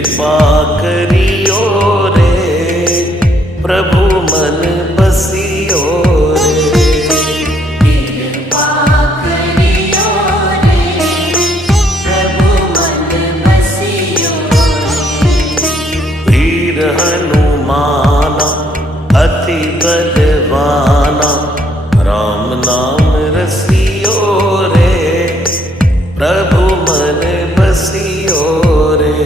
कृपा करियो रे, प्रभु मन बसियो रे। कृपा करियो रे, प्रभु मन बसियो रे। वीर हनुमाना अति बलवाना, राम नाम रसियो रे, प्रभु मन बसियो रे।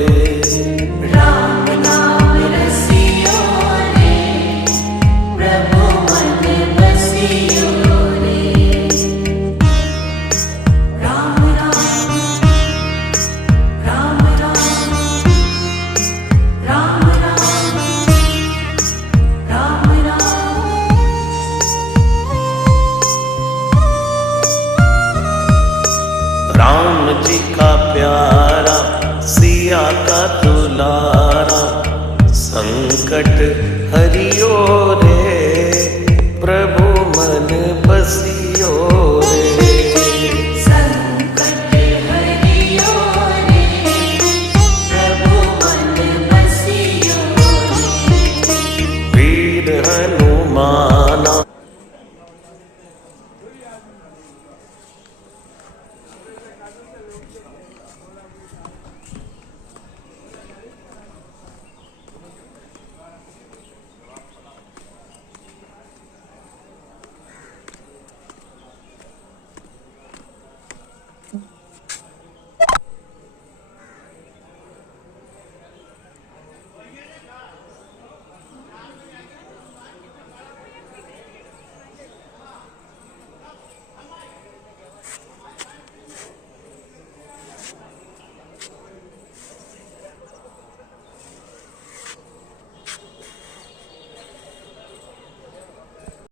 राम नाम रसियो रे, प्रभु मन बसियो रे। राम राम राम राम राम राम राम राम। राम जी का प्यारा सिया का दुलारा, संकट हरियो